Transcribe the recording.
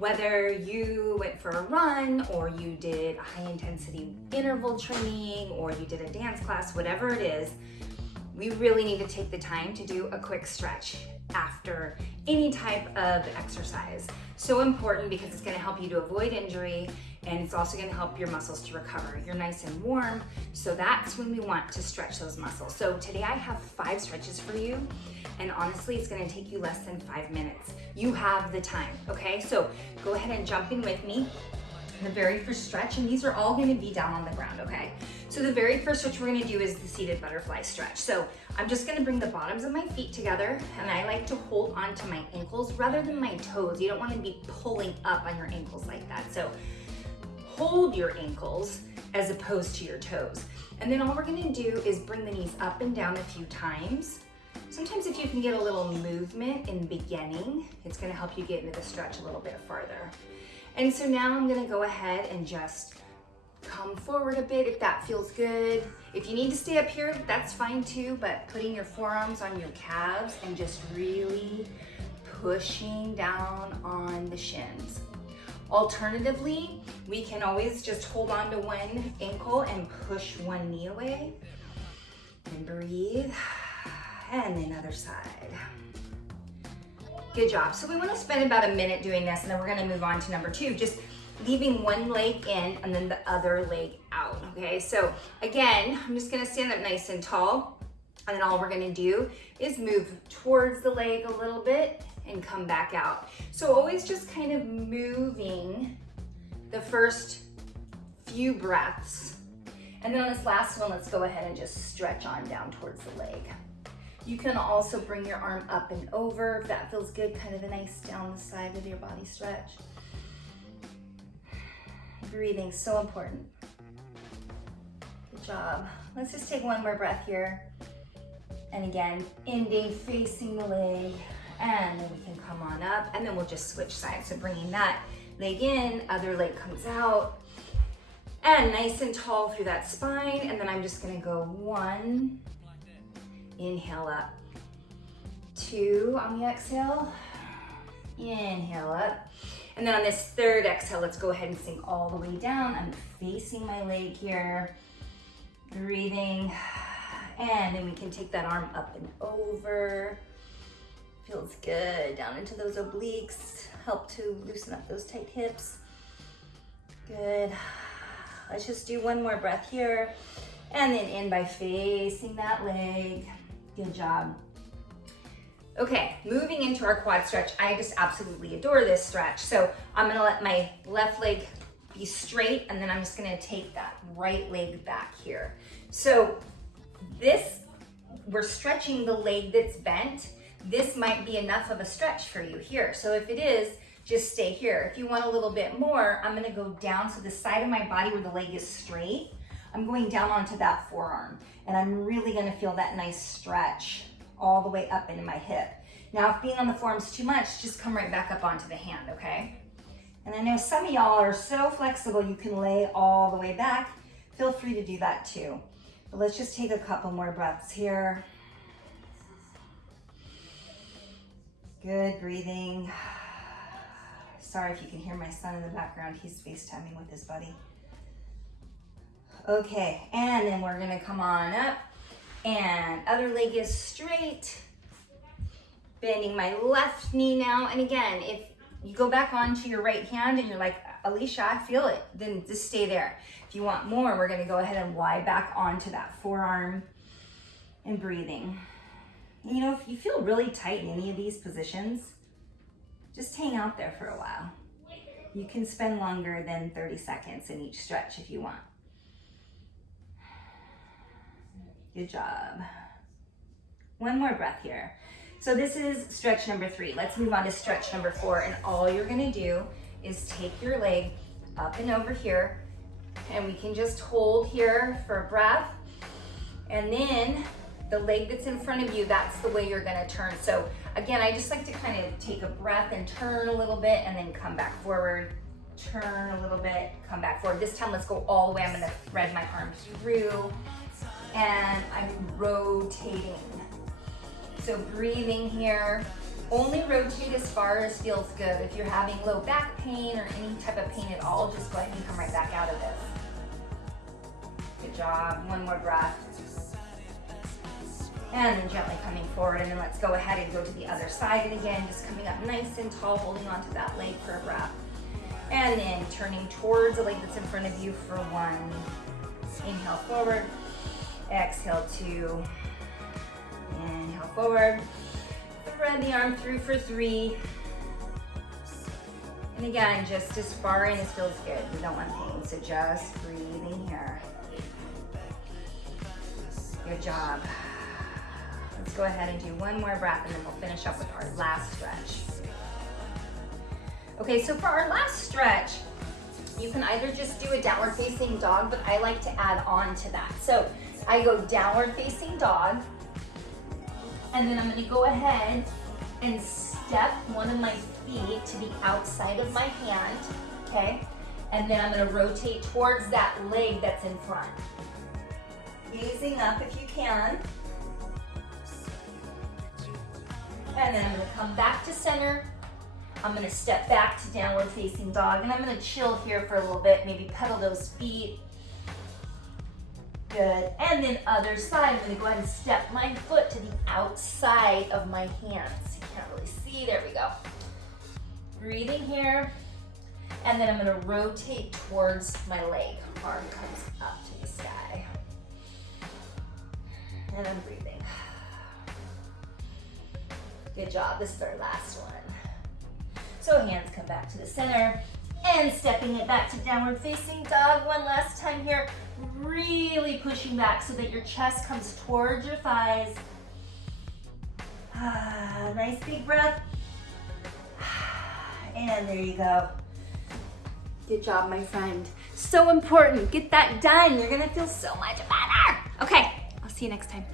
Whether you went for a run or you did a high intensity interval training or you did a dance class, whatever it is, we really need to take the time to do a quick stretch after any type of exercise. So important because it's gonna help you to avoid injury, and it's also gonna help your muscles to recover. You're nice and warm, so that's when we want to stretch those muscles. So today I have 5 stretches for you, and honestly, it's gonna take you less than 5 minutes. You have the time, okay? So go ahead and jump in with me. The very first stretch, and these are all gonna be down on the ground, okay? So the very first stretch we're gonna do is the seated butterfly stretch. So I'm just gonna bring the bottoms of my feet together, and I like to hold onto my ankles rather than my toes. You don't wanna be pulling up on your ankles like that. So hold your ankles as opposed to your toes. And then all we're gonna do is bring the knees up and down a few times. Sometimes if you can get a little movement in the beginning, it's gonna help you get into the stretch a little bit farther. And so now I'm gonna go ahead and just come forward a bit if that feels good. If you need to stay up here, that's fine too, but putting your forearms on your calves and just really pushing down on the shins. Alternatively, we can always just hold on to one ankle and push one knee away. And breathe. And then other side. Good job. So we want to spend about a minute doing this, and then we're going to move on to number 2, just leaving one leg in and then the other leg out. Okay, so again, I'm just going to stand up nice and tall, and then all we're going to do is move towards the leg a little bit and come back out. So always just kind of moving the first few breaths, and then on this last one, let's go ahead and just stretch on down towards the leg. You can also bring your arm up and over if that feels good, kind of a nice down the side of your body stretch. Breathing, so important. Good job. Let's just take one more breath here. And again, ending facing the leg, and then we can come on up, and then we'll just switch sides. So bringing that leg in, other leg comes out, and nice and tall through that spine. And then I'm just gonna go 1, inhale up, 2 on the exhale, inhale up. And then on this third exhale, let's go ahead and sink all the way down. I'm facing my leg here, breathing. And then we can take that arm up and over. Feels good, down into those obliques. Help to loosen up those tight hips. Good. Let's just do one more breath here. And then in by facing that leg. Good job. Okay, moving into our quad stretch. I just absolutely adore this stretch. So I'm gonna let my left leg be straight, and then I'm just gonna take that right leg back here. So this, we're stretching the leg that's bent. This might be enough of a stretch for you here. So if it is, just stay here. If you want a little bit more, I'm gonna go down to the side of my body where the leg is straight. I'm going down onto that forearm, and I'm really gonna feel that nice stretch all the way up into my hip. Now, if being on the forearm's too much, just come right back up onto the hand, okay? And I know some of y'all are so flexible, you can lay all the way back. Feel free to do that too. But let's just take a couple more breaths here. Good breathing. Sorry if you can hear my son in the background. He's FaceTiming with his buddy. Okay, and then we're gonna come on up, and other leg is straight. Bending my left knee now. And again, if you go back onto your right hand and you're like, Alicia, I feel it, then just stay there. If you want more, we're gonna go ahead and lie back onto that forearm and breathing. And you know, if you feel really tight in any of these positions, just hang out there for a while. You can spend longer than 30 seconds in each stretch if you want. Good job. One more breath here. So this is stretch number 3. Let's move on to stretch number 4. And all you're gonna do is take your leg up and over here, and we can just hold here for a breath. And then the leg that's in front of you, that's the way you're gonna turn. So again, I just like to kind of take a breath and turn a little bit and then come back forward, turn a little bit, come back forward. This time, let's go all the way. I'm gonna thread my arms through, and I'm rotating. So breathing here, Only rotate as far as feels good. If you're having low back pain or any type of pain at all, just go ahead and come right back out of this. Good job. One more breath. And then gently coming forward, and then let's go ahead and go to the other side. And again, just coming up nice and tall, holding onto that leg for a breath. And then turning towards the leg that's in front of you for 1. Inhale forward. Exhale 2. Inhale forward. Thread the arm through for 3. And again, just as far in as feels good. We don't want pain, so just breathing here. Good job. Let's go ahead and do one more breath, and then we'll finish up with our last stretch. Okay, so for our last stretch, you can either just do a downward facing dog, but I like to add on to that. So I go downward facing dog, and then I'm gonna go ahead and step one of my feet to the outside of my hand, okay? And then I'm gonna rotate towards that leg that's in front. Gazing up if you can. And then I'm gonna come back to center. I'm gonna step back to downward facing dog, and I'm gonna chill here for a little bit, maybe pedal those feet. Good, and then other side, I'm gonna go ahead and step my foot to the outside of my hands. You can't really see, there we go. Breathing here, and then I'm gonna rotate towards my leg. Arm comes up to the sky. And I'm breathing. Good job, this is our last one. So hands come back to the center, and stepping it back to downward facing dog one last time here. Really pushing back so that your chest comes towards your thighs. Nice big breath. And there you go. Good job, my friend. So important, get that done. You're gonna feel so much better. Okay, I'll see you next time.